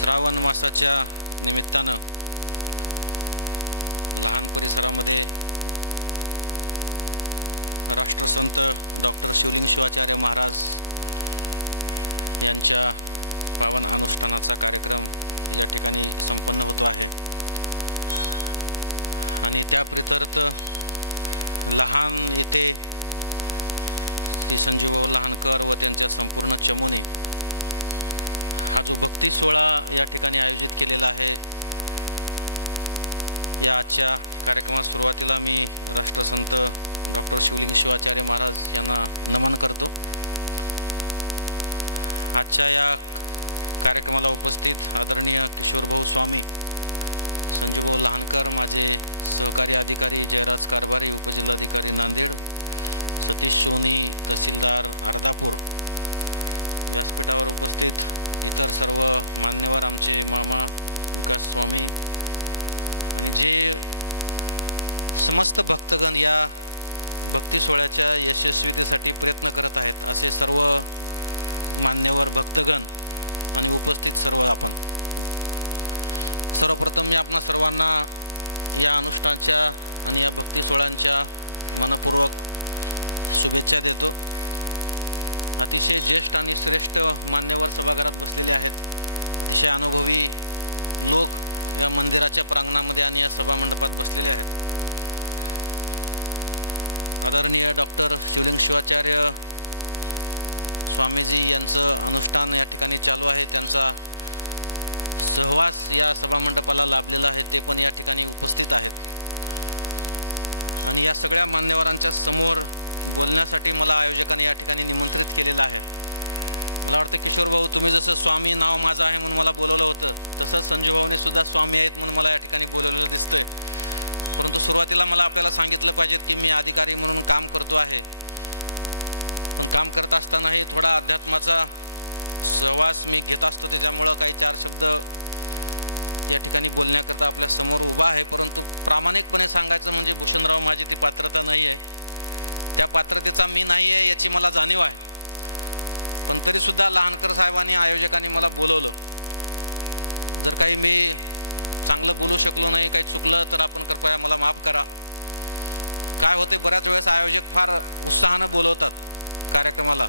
श्रावण मासाच्या निमित्तानं लहान परिसरामध्ये राष्ट्रसंत डॉक्टर शिवलिंग शिवाचार्य महाराज यांच्या पावन अनुष्ठानाचा कार्यक्रम या ठिकाणी संपन्न होतो आहे आणि त्या प्रित्यर्थ लहान येथे श्री संजीवभाऊ लहानकर व त्यांच्या संपूर्ण चमूने हा जो भक्ती सोहळा या ठिकाणी आयोजित केलेला आहे, या आजच्या कार्यक्रमात सुरुवातीला मी राष्ट्रसंत डॉक्टर शिवलिंग शिवाचार्य महाराज यांना नमन करतो। आजच्या या कार्यक्रमाला उपस्थित आदरणीय किशोरभाऊ स्वामी, संजीवभाऊ लहानकर, माझे सहकारी अधिकारी जयराज कारभारी, उपजिल्हाधिकारी नांदेड, सतीश सोनी, तहसीलदार अर्धापूर, व्यासपीठावर उपस्थित इतर सर्व मान्यवर, आमचे मामा विकास स्वामी आणि जे समस्त भक्तगण या भक्ती सोहळ्याच्या यशस्वीतेसाठी प्रयत्न करत आहेत, असे सर्व मान्यवर भक्तगण आणि उपस्थित सर्व आपण, सर्वप्रथम मी आपणा सर्वांना या अनुष्ठानाच्या आणि या भक्ती सोहळ्यांच्या मनपूर्वक शुभेच्छा देतो। अतिशय ज्येष्ठ आणि श्रेष्ठ मान्यवर सभागृहात बसलेले आहेत, अतिशय अनुभवी लोक या मंदिराच्या प्रांगणामध्ये आणि या सभामंडपात बसलेले आहेत। आदरणीय डॉक्टर शिवलिंग शिवाचार्य स्वामीजी यांचं अनुष्ठान या ठिकाणी चालू आहे, त्यांचा सहवास या सभामंडपाला लाभलेला आहे, ते पण या ठिकाणी उपस्थित आहेत आणि या सगळ्या मान्यवरांच्या समोर बोलण्यासाठी मला आयोजकांनी या ठिकाणी निमंत्रित केलेलं आहे। मला वाटतं किशोरभाऊ, तुम्ही जसं स्वामी नाव माझं आहे म्हणून मला बोलवलं होतं, तसंच संजूभाऊने सुद्धा स्वामी आहेत म्हणून मला या ठिकाणी बोलवलेलं दिसतंय। परंतु सुरुवातीला मला आपल्याला सांगितलं पाहिजे की मी अधिकारी म्हणून काम करतो आहे, पण काम करत असतानाही थोडा अध्यात्माचा सहवास मी घेत असतो, त्याच्यामुळं काही चार शब्द या ठिकाणी बोलण्याकरता आपल्या समोर उभा आहे। परंतु प्रामाणिकपणे सांगायचं म्हणजे भूषणराव, माझी ती पात्रता नाही आहे, त्या पात्रतेचा मी नाही आहे याची मला जाणीव आहे, पण तरीसुद्धा लहानकर साहेबांनी, आयोजकांनी मला बोलवलं। जर काही मी चांगलं बोलू शकलो नाही, काही चुकलं तर आपण कृपया मला माफ करा। काय होते, बऱ्याच वेळेस आयोजक फार उत्साहानं बोलवतात कार्यक्रमाला,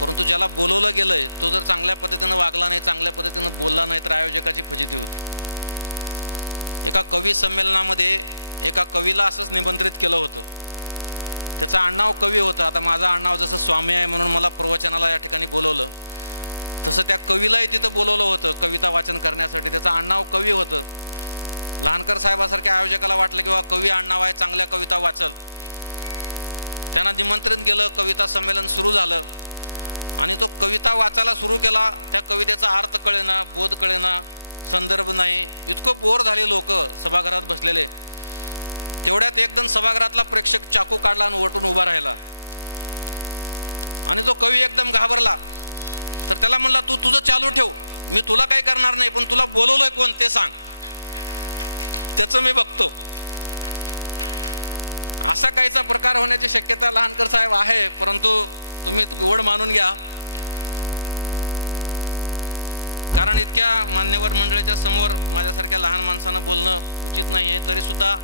परंतु ज्याला बोलवलं गेलंय तो जर चांगल्या पद्धतीनं वागला नाही, चांगल्या पद्धतीनं बोलला नाही तर आयोजकाची फजिती होती। एका कवी संमेलनामध्ये एका कवीला असंच निमंत्रित केलं होतं, त्याचं आडनाव कवी होतं। आता माझं आडनाव जसं स्वामी आहे म्हणून मला प्रवचनाला या ठिकाणी बोलवलं, तसं त्या कवीलाही तिथं बोलवलं होतं कविता वाचन करण्यासाठी, त्याचं आडनाव कवी होतं। लहानकर साहेबासारख्या आयोजकाला वाटलं की बाबा कवी आडनाव आहे, चांगल्या कविता वाचल, त्यांना निमंत्रण केलं, कविता संमेलन सुरू झालं आणि तो कविता वाचायला सुरू केला। त्या कवितेचा अर्थ कळेना, बोध कळेना, संदर्भ नाही, इतकं बोर झाले लोक सभागृहात बसलेले। तेवढ्यात एकदम सभागृहातला प्रेक्षक चाकू काढला आणि ओटून उभा राहिला आणि तो कवी एकदम घाबरला। तर त्याला म्हणला, तू तुझं चालू ठेव, मी तुला काही करणार नाही, पण तुला बोलवलंय कोण ते सांग, त्याचं मी बघतो। असा काहीचा प्रकार होण्याची शक्यता लहानकर साहेब आहे, परंतु तुम्ही गोड मानून घ्या, कारण इतक्या मान्यवर मंडळीच्या समोर माझ्यासारख्या लहान माणसानं बोलणं उचित नाही आहे। तरीसुद्धा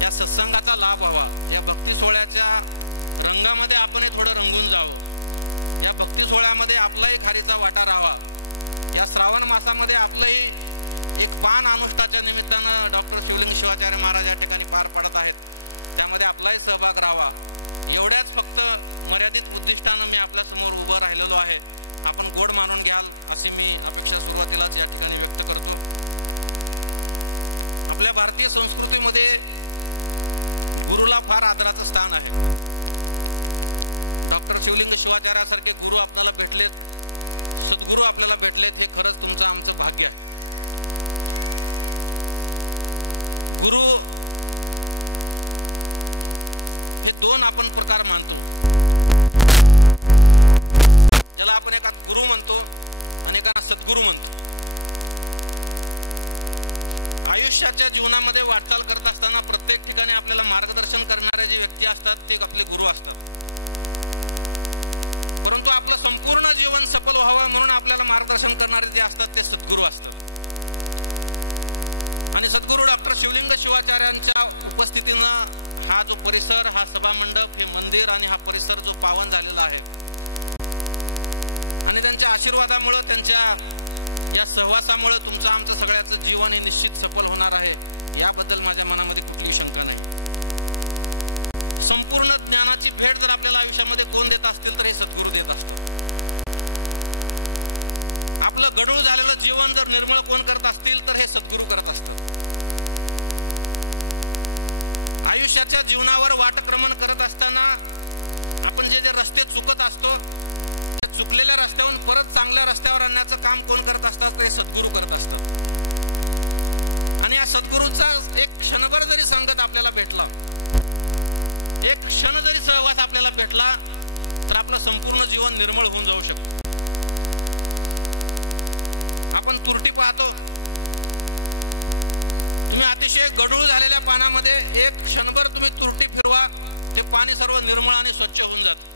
या सत्संगाचा लाभ व्हावा, या भक्ती सोहळ्याच्या रंगामध्ये आपणही थोडं रंगून जावं, या भक्ती सोहळ्यामध्ये आपलाही खारीचा वाटा राहावा, या श्रावण मासामध्ये आपलंही एक पान अनुष्ठाच्या निमित्तानं डॉक्टर शिवलिंग शिवाचार्य महाराज या ठिकाणी पार पाडत आहेत, त्यामध्ये आपलाही सहभाग राहावा, एवढ्याच फक्त मर्यादित उद्दिष्टानं मी आपल्यासमोर उभं राहिलेलो आहे। आपण गोड मानून घ्याल अशी मी अपेक्षा सुरुवातीलाच या ठिकाणी व्यक्त करतो। आपल्या भारतीय संस्कृतीमध्ये गुरुला फार आदराचं स्थान आहे। डॉक्टर शिवलिंग शिवाचार्यासारखे गुरु आपल्याला भेटलेत, सद्गुरू आपल्याला भेटलेत, हे खरंच तुमचं आमचं भाग्य आहे। गुरु हे दोन आपण प्रकार मानतो, ज्याला आपण एका गुरु म्हणतो आणि एका सद्गुरू म्हणतो। आयुष्याच्या जीवनामध्ये वाटचाल करत असताना प्रत्येक ठिकाणी आपल्याला मार्गदर्शन करणारे जे व्यक्ती असतात ते आपले गुरु असतात। परंतु आपलं संपूर्ण जीवन सफल व्हावं म्हणून आपल्याला मार्गदर्शन करणारे जे असतात ते सद्गुरू असतात. आणि सद्गुरू डॉक्टर शिवलिंग शिवाचार्यांच्या उपस्थितीनं हा जो परिसर, हा सभामंडप, हे मंदिर आणि हा परिसर जो पावन झालेला आहे, आणि त्यांच्या आशीर्वादामुळं, त्यांच्या या सहवासामुळं तुमचं आमचं सगळ्याचं जीवन हे निश्चित सफल होणार आहे, याबद्दल माझ्या मनामध्ये कुठलीही शंका नाही. संपूर्ण ज्ञानाची भेट जर आपल्याला आयुष्यामध्ये कोण देत असतील तर हे सद्गुरू देत असतात. आपलं गढूळ झालेलं जीवन जर निर्मळ कोण करत असतील तर हे सद्गुरू करत असतात. आयुष्याच्या जीवनावर वाटक्रमण करत असताना आपण जे जे रस्ते चुकत असतो, त्या चुकलेल्या रस्त्यावरून परत चांगल्या रस्त्यावर आणण्याचं काम कोण करत असतात ते सद्गुरू करत असतात. आणि या सद्गुरूचा एक क्षणभर जरी संगत आपल्याला भेटला, एक क्षण जरी सहवास आपल्याला भेटला, तर आपलं संपूर्ण जीवन निर्मळ होऊन जाऊ शकतं. आपण तुरटी पाहतो, तुम्ही अतिशय गढूळ झालेल्या पाण्यामध्ये एक क्षणभर तुम्ही तुरटी फिरवा, ते पाणी सर्व निर्मळ आणि स्वच्छ होऊन जातं.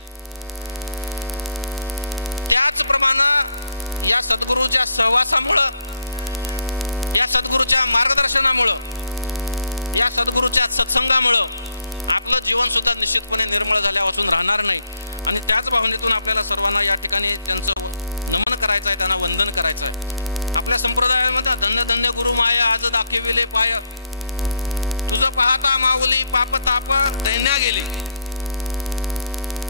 त्याचप्रमाणे या सद्गुरूच्या सहवासामुळं, या सद्गुरूच्या मार्गदर्शनामुळं, या सद्गुरूच्या सत्संगामुळं आपलं जीवन सुद्धा निश्चितपणे निर्मळ झाल्यापासून राहणार नाही. आणि त्याच भावनेतून आपल्याला सर्वांना या ठिकाणी त्यांचं नमन करायचं आहे, त्यांना वंदन करायचं आहे. आपल्या संप्रदायामध्ये धन्य धन्य गुरु माया आज दाखविले पाय, तुझं पाहता माऊली पाप ताप दैन्या गेली.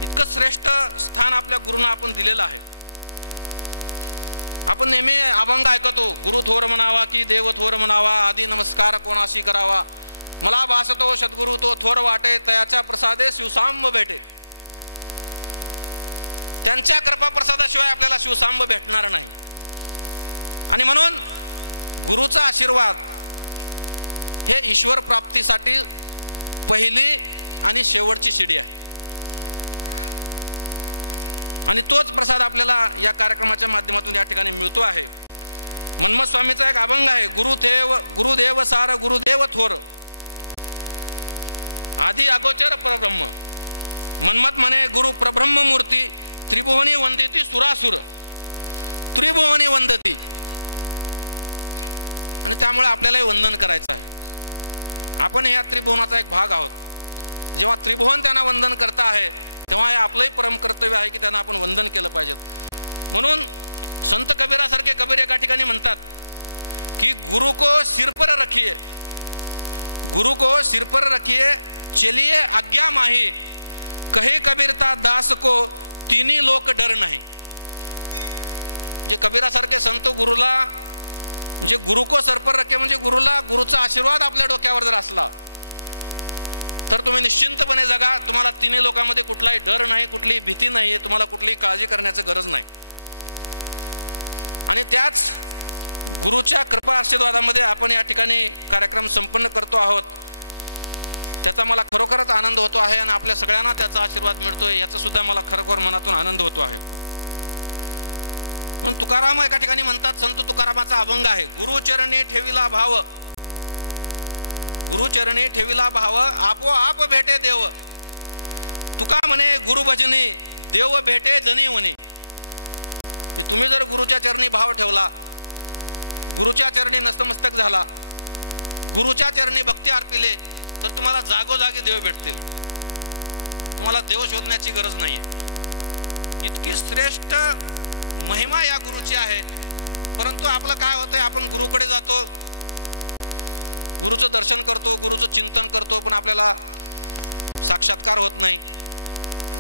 इतकं श्रेष्ठ स्थान आपल्या गुरुंना आपण दिलेलं आहे. आपण नेहमी अभंग ऐकतो, गुरु थोर म्हणावा की देव थोर म्हणावा, आधी नमस्कार कोणाशी करावा, मला भासतो सद्गुरु तो थोर वाटे, तयाच्या प्रसादे शिवसांब भेटे. त्यांच्या कृपा प्रसादाशिवाय आपल्याला शिवसांब भेटणार नाही. आणि म्हणून गुरुचा आशीर्वाद हे ईश्वर प्राप्तीसाठी पहिली आणि शेवटची शिडी आहे. आणि तोच प्रसाद आपल्याला या कार्यक्रमाच्या माध्यमातून या ठिकाणी मिळतो आहे. मन्मथ स्वामीचा एक अभंग आहे, गुरुदेव सार गुरुदेव थोर, आधी अगोचर परब्रह्म. मन्मथ म्हणे गुरु परब्रह्म मूर्ती, त्रिभुवनी वंदिती सुरासुर, त्रिभुवनी वंदती. आणि त्यामुळे आपल्यालाही वंदन करायचं आहे. आपण या त्रिभुवनाचा एक भाग आहोत. जेव्हा त्रिभुवन त्यांना वंदन करता आहे, तेव्हा हे आपलंही परम कर्तव्य आहे की त्यांना आपण वंदन केलं पाहिजे. म्हणून संत कबीरासारखे कबीर एका ठिकाणी म्हणतात की गुरु को सिर पर रखिए, गुरु को सिर पर रखिए, चलिए आज्ञा माही, कहे कबीरता दास को तिन्ही लोक डर नाही. जे कबीरासारखे संत गुरुला, म्हणजे गुरु को सर पर रखे म्हणजे गुरुला, गुरुचा आशीर्वाद आपल्या डोक्यावर जर असला तर तुम्ही निश्चिंतपणे जगा. तुम्हाला तिन्ही लोकांमध्ये कुठलाही डर नाही, कुठलीही भीती नाही आहे, तुम्हाला कुठलीही काळजी करण्याची गरज नाही. आणि त्याच गुरुच्या कृपा आशीर्वादामध्ये आपण या ठिकाणी कार्यक्रम संपन्न करतो आहोत. त्याचा मला खरोखरच आनंद होतो आहे आणि आपल्या सगळ्यांना त्याचा आशीर्वाद मिळतोय याचा सुद्धा मला खरोखर मनातून आनंद होतो आहे. म्हणून तुकाराम एका ठिकाणी म्हणतात, संत तुकारामाचा अभंग आहे, गुरुचरणी ठेविला भाव, गुरुचरणी ठेविला भाव, आपोआप भेटे देव. तुका म्हणे गुरु भजनी, देव भेटे जनी म्हणे. तुम्ही जर गुरुच्या चरणी भाव ठेवला, गुरुच्या चरणी नतमस्तक झाला, गुरुच्या चरणी भक्ती अर्पिले, तर तुम्हाला जागोजागी देव भेटतील. तुम्हाला देव शोधण्याची गरज नाहीये. इतकी श्रेष्ठ महिमा या गुरुची आहे. परंतु आपलं काय होतंय, आपण गुरुकडे जातो, गुरुचं दर्शन करतो, गुरुचं चिंतन करतो, पण आपल्याला साक्षात्कार होत नाही,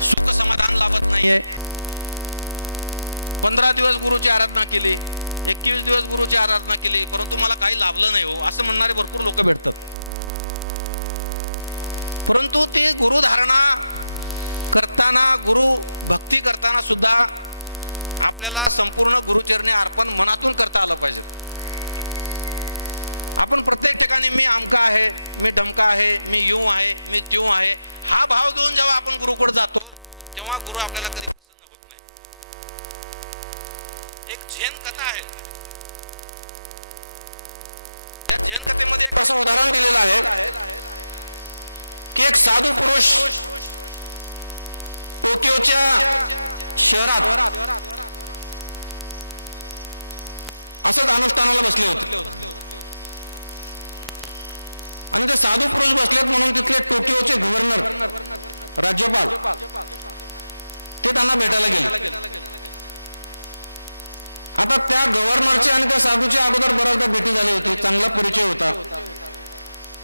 सुख समाधान लाभत नाहीये. 15 दिवस गुरुची आराधना केली, 21 दिवस गुरुची आराधना केली, परंतु मला काही लाभलं नाही हो, असं म्हणणारे भरपूर लोक भेटतात. परंतु ती गुरुधारणा करताना, गुरु भक्ती करताना सुद्धा आपल्याला संपूर्ण गुरुचरणी अर्पण मनातून करता आलं पाहिजे. आपण प्रत्येक ठिकाणी मी आमका आहे, मी ढमका आहे, मी यूं आहे, मी त्यों आहे, हा भाव घेऊन जेव्हा आपण गुरुकडे जातो, तेव्हा गुरु आपल्याला कधी. एक जैन कथा आहे, त्या जैन कथेमध्ये एक असं उदाहरण दिलेलं आहे की एक साधू पुरुष टोकियोच्या शहरात असंच अनुष्ठानाला बसले होते आणि ते साधू पुरुष बसलेत म्हणून तिथले टोकियोचे गव्हर्नर राज्यपाल ते त्यांना भेटायला गेले. आता त्या गव्हर्नरचे आणि त्या साधूच्या अगोदर बऱ्याचदा भेटी झाली होती, चांगला परिचय होता.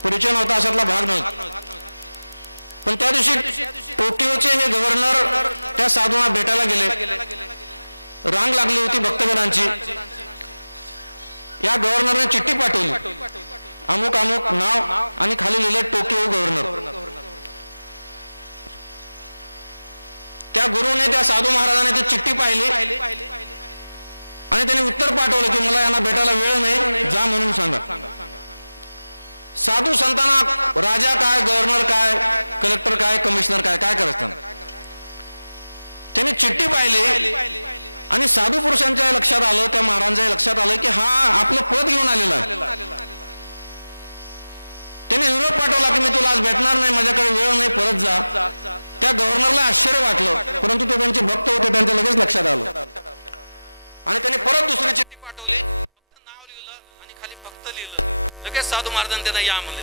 परिचय नव्हता अशातला भाग नव्हता. पण त्या दिवशी टोकियोचे हे गव्हर्नर त्या साधूंना भेटायला गेले. रांग लागली होती भक्तगणांची. या गव्हर्नरने चिठ्ठी पाठवली, अमुक अमुक नाव आणि खाली लिहिले टोकियो गव्हर्नर. त्या गुरुने त्या साधू महाराजांनी ती चिठ्ठी पाहिली आणि त्यांनी उत्तर पाठवलं की मला यांना भेटायला वेळ नाही, जा म्हणून सांगा. साधू संतांना राजा काय, गव्हर्नर काय, कलेक्टर काय, कमिशनर काय, काय करत त्यांनी चिठ्ठी पाहिली आणि साधू पुरुषांच्या लक्षात आलं, त्या महाराजांच्या लक्षात आलं की हा आपलं पद घेऊन आलेला आहे. त्यांनी निरोप पाठवला की मी तुला आज भेटणार नाही, माझ्याकडे वेळ नाही, परत जा. त्या गव्हर्नरला आश्चर्य वाटलं, परंतु ते त्यांचे भक्त होते, त्यांच्या लगेच लक्षात आलं आणि त्यांनी परत दुसरी चिठ्ठी पाठवली. लगेच साधू महाराजांनी त्यांना या म्हणले.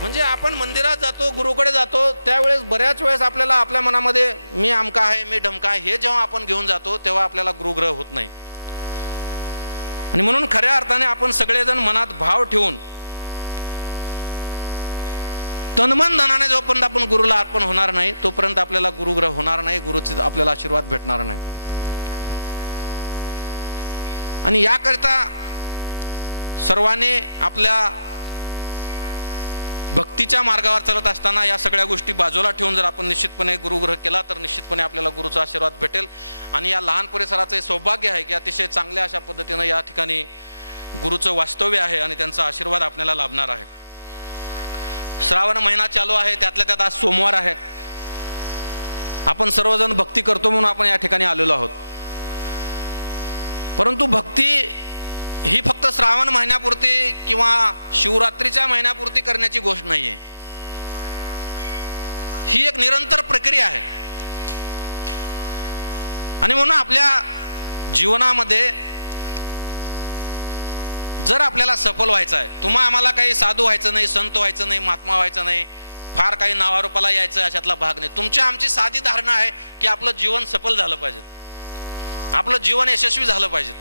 म्हणजे आपण मंदिरात जातो, गुरुकडे जातो, त्यावेळेस बऱ्याच वेळेस आपल्याला आपल्या मनामध्ये मी आमका आहे, मी ढमका आहे, हे जेव्हा आपण घेऊन जातो तेव्हा आपल्याला गुरुग्रह होत नाही. आणि म्हणून खऱ्या अर्थाने आपण सगळेजण मनात भाव ठेवून तनमन धनाने जोपर्यंत आपण गुरुला अर्पण होणार नाही तोपर्यंत आपल्याला गुरुग्रह होणार नाही, गुरुचे आपल्याला आशीर्वाद भेटणार नाही. आणि याकरिता सर्वांनी आपल्या भक्तीच्या मार्गावर चालत असताना या सगळ्या गोष्टी बाजूला ठेवून जर आपण निश्चितपणे गुरुग्रह केला तर निश्चितपणे आपल्याला गुरुचा आशीर्वाद भेटेल. आणि या लहान परिसराचे सौभाग्य आहे की अतिशय चांगल्या अशा पद्धतीनं या ठिकाणी गुरुचं वास्तव्य आहे आणि त्यांचा आशीर्वाद आपल्याला लाभणार आहे. श्रावण महिना चालू आहे, त्यातल्या त्यात आज सोमवार आहे. आपण सर्वजण भक्ती करतो म्हणून आपण या ठिकाणी आलेलो आहोत. परंतु भक्ती ही फक्त श्रावण महिन्यापुरती किंवा शिवरात्रीच्या महिन्यापुरती करण्याची गोष्ट नाही आहे. ही एक निरंतर प्रक्रिया आहे. आणि म्हणून आपल्या जीवनामध्ये जर आपल्याला सफल व्हायचं आहे, तुम्हा आम्हाला काही साधू व्हायचं नाही, संत व्हायचं नाही, महात्मा व्हायचं नाही, फार काही नावारूपाला यायचं अशातला भाग नाही. तुमच्या आमची साधी धारणा आहे की आपलं जीवन सफल झालं पाहिजे, आपलं जीवन यशस्वी झालं पाहिजे,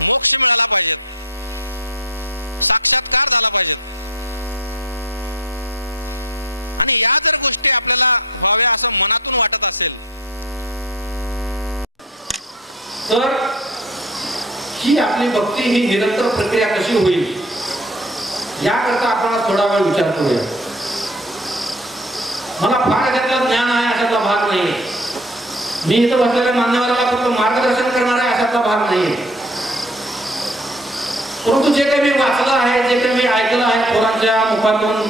मोक्ष मिळाला पाहिजेत, साक्षात्कार झाला पाहिजेत. आणि या जर गोष्टी आपल्याला व्हाव्या असं मनातून वाटत असेल तर ही आपली भक्ती ही निरंतर प्रक्रिया कशी होईल याकरता आपण थोडा वेळ विचार करूया. मला फार याच्यातलं ज्ञान आहे अशातला भाग नाहीये, मी इथं बसलेल्या मान्यवराला फक्त मार्गदर्शन करणार आहे अशातला भाग नाहीये. परंतु जे काही मी वाचलं आहे, जे काही मी ऐकलं आहे थोरांच्या मुखातून,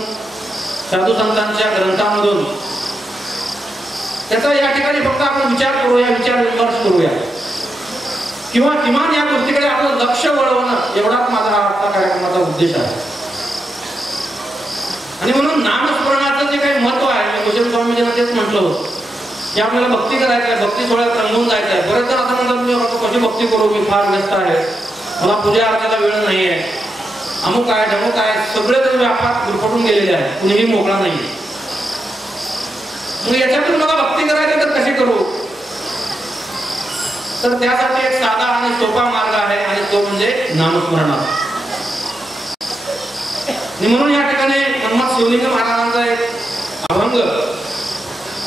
साधू संतांच्या ग्रंथांमधून, त्याचा या ठिकाणी फक्त आपण विचार करूया, विचार विमर्श करूया किंवा किमान या गोष्टीकडे आपलं लक्ष वळवणं एवढाच माझा आजचा कार्यक्रमाचा उद्देश आहे. आणि म्हणून नामस्मरणाचं जे काही महत्व आहे, मी भूषण स्वामीजींना तेच म्हटलं होतं की आपल्याला भक्ती करायचं आहे, भक्ती सोहळ्यात रंगून जायचं आहे. बरेच जण असं म्हणतात मी कशी भक्ती करू, मी फार व्यस्त आहे, मला पूजा अर्चाला वेळ नाही आहे, अमुक आहे ढमुक आहे, सगळेजण व्यापात गुरफटून गेलेले आहेत, कुणीही मोकळा नाही. मग याच्यातून मला भक्ती करायची तर कशी करू? तर त्यासाठी एक साधा आणि सोपा मार्ग आहे आणि तो म्हणजे नामस्मरण. म्हणून या ठिकाणी हनुमंत शिवलिंग महाराजांचा एक अभंग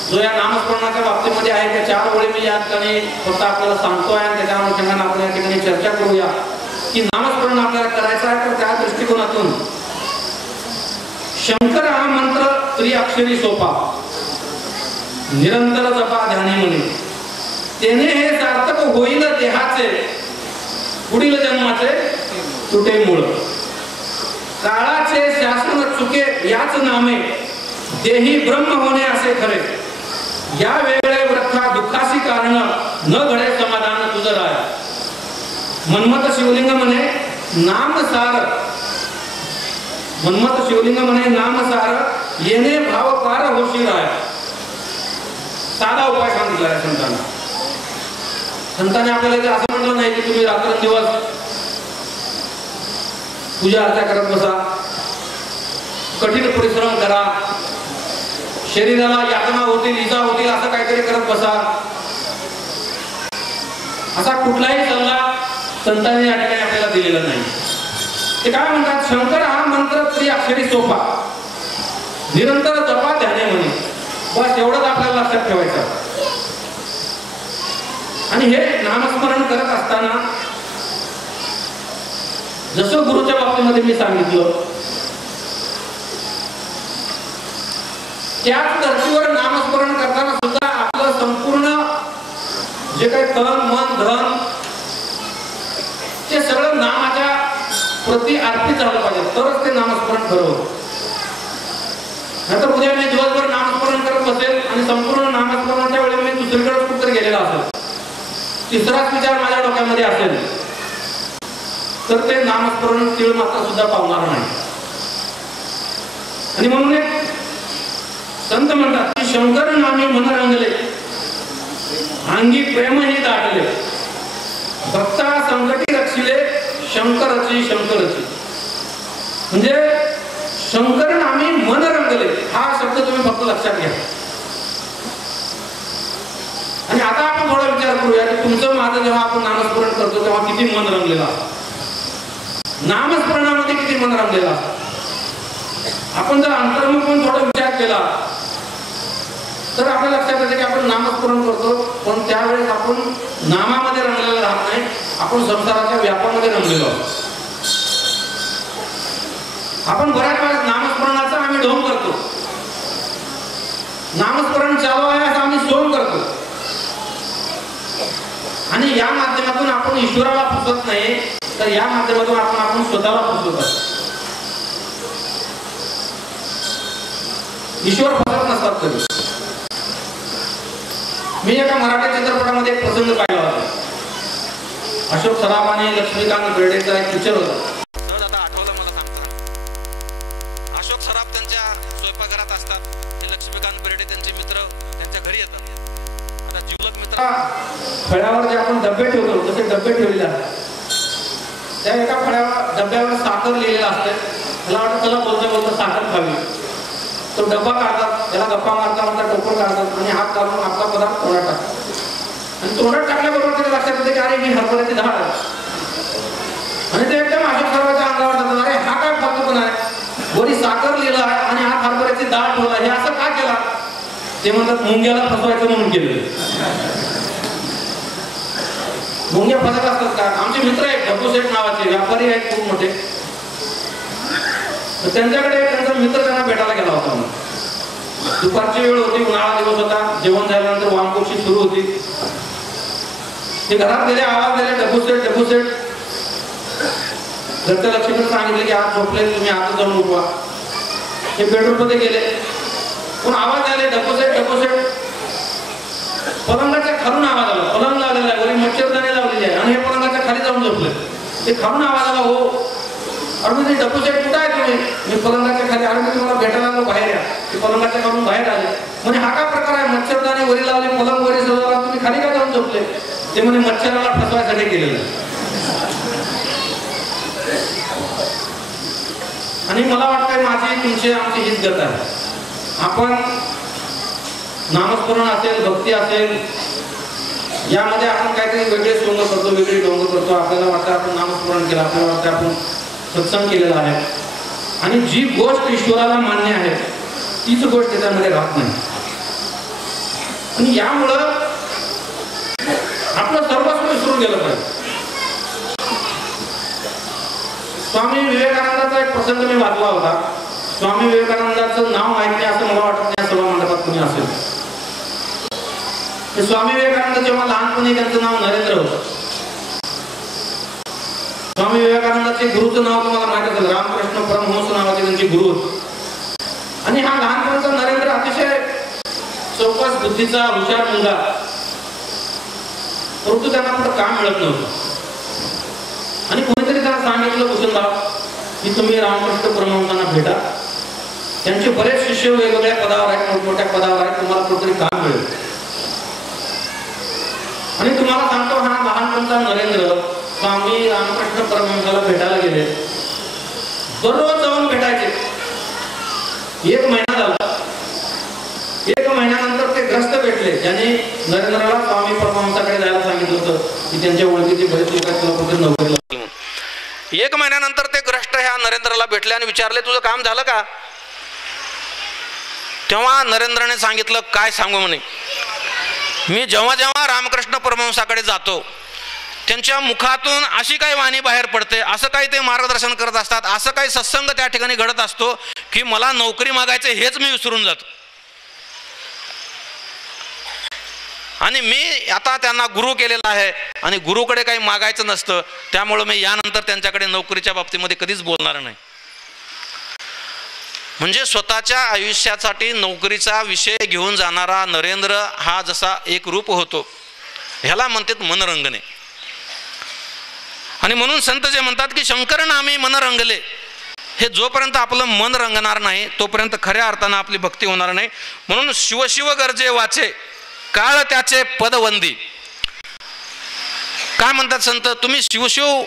जो या नामस्मरणाच्या बाबतीमध्ये आहे, त्या 4 ओळी मी या ठिकाणी फक्त आपल्याला सांगतो आहे. त्याच्या अनुषंगाने आपण या ठिकाणी चर्चा करूया की नामस्मरण आपल्याला करायचं आहे तर त्या दृष्टिकोनातून शंकर हा मंत्र त्रिअक्षरी सोपा, निरंतर जपा ध्यानी म्हणे, तेने हे सार्थक होईल देहाचे, पुढील जन्माचे तुटे मूळ, काळाचे शासन चुके याच नामे, देही ब्रह्म होणे असे खरे, या वेगळे व्रथा दुःखासी कारण, न घडे समाधान तुझं राय. मन्मथ शिवलिंग म्हणे नामसार, मन्मथ शिवलिंग म्हणे नामसार, येणे भाव फार होशील आहे. साधा उपाय सांगितला आहे संतांना. संतांनी आपल्याला असं म्हटलं नाही की तुम्ही रात्रंदिवस पूजा अर्चा करत बसा, कठीण परिश्रम करा, शरीराला यातना होतील, इजा होतील असं काहीतरी करत बसा. असा कुठलाही सल्ला संतांनी या ठिकाणी आपल्याला दिलेला नाही. ते काय म्हणतात, शंकर हा मंत्र त्रिअक्षरी सोपा, निरंतर जपा ध्याने म्हणे. बस एवढंच आपल्याला लक्षात ठेवायचं. आणि हे नामस्मरण करत असताना जसं गुरुच्या बाबतीमध्ये मी सांगितलं, त्याच धर्तीवर नामस्मरण करताना सुद्धा आपलं संपूर्ण जे काही तन मन धन ते सगळं नामाच्या प्रति अर्पित झालं पाहिजे, तरच ते नामस्मरण खरं होतं. नंतर उद्या मी दिवसभर नामस्मरण करत बसेल आणि संपूर्ण नामस्मरणाच्या वेळी मी दुसरीकडे कुठं गेलेला असेल, तिसराच विचार माझ्या डोक्यामध्ये असेल, तर ते नामस्मरण तीळ मात्र सुद्धा पावणार नाही. आणि म्हणून एक संत म्हणतात की शंकर नामी मन रंगले, अंगी प्रेमही दाटले, भक्ता संकटी रक्षिले, शंकरची शंकरची. म्हणजे शंकर नामी मन रंगले हा शब्द तुम्ही फक्त लक्षात घ्या. आणि आता आपण थोडा विचार करूया की तुमचं माझं जेव्हा आपण नामस्मरण करतो तेव्हा किती मन रंगलेलं असतं, नामस्मरणामध्ये किती मन रंगलेलं असतं. आपण जर अंतर्मुख म्हणून थोडा विचार केला तर आपल्या लक्षात येते की आपण नामस्मरण करतो, पण त्यावेळेस आपण नामामध्ये रंगलेलं राहत नाही, आपण संसाराच्या व्यापामध्ये रंगलेलो आहोत. आपण बऱ्याच वेळेस नामस्मरणाचा आम्ही ढोंग करतो, नामस्मरण चालू आहे असं आम्ही सोंग करतो, आणि या माध्यमातून आपण ईश्वराला फसवत नाही, तर या माध्यमातून आपण स्वतःला फसवत असतो. ईश्वर फसत नसतात कधी. मी एका मराठी चित्रपटामध्ये एक प्रसंग पाहिला होता. अशोक सराफ आणि लक्ष्मीकांत बेर्डेचा एक पिक्चर होता. सहज आता आठवलं मला सांगता. अशोक सराफ त्यांच्या स्वयंपाकघरात असतात, हे लक्ष्मीकांत बेर्डे त्यांचे मित्र त्यांच्या घरी येतात. आता जीवलग मित्र फळ्यावर जे आपण डबे ठेवतो तसे डबे ठेवलेले असतात. त्या एका फळ्यावर डब्यावर साखर लिहिलेलं असते. त्याला वाटतं चला बोलता बोलता साखर खावी. तो डब्बा काढतात, त्याला गप्पा मारता मारता टोपण काढतात आणि हात घालून आपला पदार्थ तोंडात टाकतात. आणि तोंडात टाकल्याबरोबर त्याच्या लक्षात येते की अरे ही हरभऱ्याची डाळ आहे. आणि ते एकदम अशोक सराफाच्या अंगावर जातात, अरे हा काय फालतूपणा आहे, वरी साखर लिहिला आहे आणि हा हरभऱ्याची डाळ ठेवला, हे असं का केला. ते म्हणतात मुंग्याला फसवायचं म्हणून केलेलं. मुंग्या फसत असतात का. आमचे मित्र आहेत ढबूसेठ नावाचे व्यापारी आहेत खूप मोठे, त्यांच्याकडे त्यांचा मित्र त्यांना भेटायला गेला होता. दुपारची वेळ होती, उन्हाळा दिवस होता, जेवण झाल्यानंतर वामकुक्षी सुरू होती. ते घरात गेले, आवाज दिले ढबूसेठ ढबूसेठ. घरच्या लक्ष्मीने सांगितले की आज झोपले, तुम्ही आता जाऊन उठवा. हे बेडरूम मध्ये गेले, पण आवाज आले ढबूसेठ ढबूसेठ. पलंगाच्या खालून आवाज आला, पलंग लावलेला आहे, वरी मच्छरदाणी लावलेली आहे आणि हे पलंगाच्या खाली जाऊन झोपले. ते खालून आवाज आला, हो अरे ढबूसेठ कुठं आहे तुम्ही. मी पलंगाच्या खाली, अरे मी तुम्हाला भेटायला आलो, बाहेर या. ते पलंगाच्या खालून बाहेर आले. म्हणजे हा काय प्रकार आहे, मच्छरदाणी वरी लावले, पलंग वरी सजवला, तुम्ही खाली का जाऊन झोपले. ते म्हणे मच्छराला फसवायसाठी केलेलं आहे. आणि मला वाटतंय माझी तुमची आमची हीच गत आहे. आपण नामस्मरण असेल, भक्ती असेल, यामध्ये आपण काहीतरी वेगळे सोंग करतो, वेगळी ढोंग करतो. आपल्याला वाटतं आपण नामस्मरण केलं, आपल्याला वाटतं आपण सत्संग केलेला आहे, आणि जी गोष्ट ईश्वराला मान्य आहे तीच गोष्ट त्याच्यामध्ये राहत नाही. आणि यामुळं आपलं सर्वस्व विसरून गेलं पाहिजे. स्वामी विवेकानंदाचा एक प्रसंग मी वाचला होता. स्वामी विवेकानंदाचं नाव माहित नाही असं मला वाटत नाही सभा मंडपात कुणी असेल. स्वामी विवेकानंद जेव्हा लहानपणी त्यांचं नाव नरेंद्र होतं. स्वामी विवेकानंदाचे गुरुचं नाव तुम्हाला माहित असेल, रामकृष्ण परमहंस नावाचे त्यांचे गुरु होते. आणि हा लहानपणीचा नरेंद्र अतिशय चौकस बुद्धीचा हुशार मुलगा, परंतु त्यांना कुठं काम मिळत नव्हतं. आणि कोणीतरी त्याला सांगितलं भूषणराव की तुम्ही रामकृष्ण परमहंसांना भेटा त्यांचे बरेच शिष्य वेगवेगळ्या पदावर आहेत, मोठमोठ्या पदावर आहेत, तुम्हाला कुठेतरी काम मिळेल. आणि तुम्हाला सांगतो, हा लहानपणचा नरेंद्र स्वामी रामकृष्ण परमहंसाला भेटायला गेले. दररोज जाऊन भेटायचे. 1 महिना झाला. 1 महिन्यानंतर ते ग्रस्त भेटले, ज्याने नरेंद्रला स्वामी परमहंसाकडे जायला सांगितलं होतं की त्यांच्या ओळखीचे बरेच लोक आहेत, तुला कुठे नोकरी लागली. 1 महिन्यानंतर ते ग्रस्त ह्या नरेंद्रला भेटले आणि विचारले, तुझं काम झालं का? तेव्हा नरेंद्रने सांगितलं, काय सांगू म्हणे, मी जेव्हा जेव्हा रामकृष्ण परमहंसाकडे जातो त्यांच्या मुखातून अशी काही वाणी बाहेर पडते, असं काही ते मार्गदर्शन करत असतात, असं काही सत्संग त्या ठिकाणी घडत असतो की मला नोकरी मागायचं हेच मी विसरून जातो. आणि मी आता त्यांना गुरु केलेला आहे आणि गुरुकडे काही मागायचं नसतं, त्यामुळं मी यानंतर त्यांच्याकडे नोकरीच्या बाबतीमध्ये कधीच बोलणार नाही. म्हणजे स्वतःच्या आयुष्यासाठी नोकरीचा विषय घेऊन जाणारा नरेंद्र हा जसा एक रूप होतो, ह्याला म्हणतात मनरंगणे. आणि म्हणून संत जे म्हणतात की शंकर नामी मन रंगले, हे जोपर्यंत आपलं मन रंगणार नाही तोपर्यंत खऱ्या अर्थानं आपली भक्ती होणार नाही. म्हणून शिवशिव गरजे वाचे काळ त्याचे पदवंदी. काय म्हणतात संत, तुम्ही शिवशिव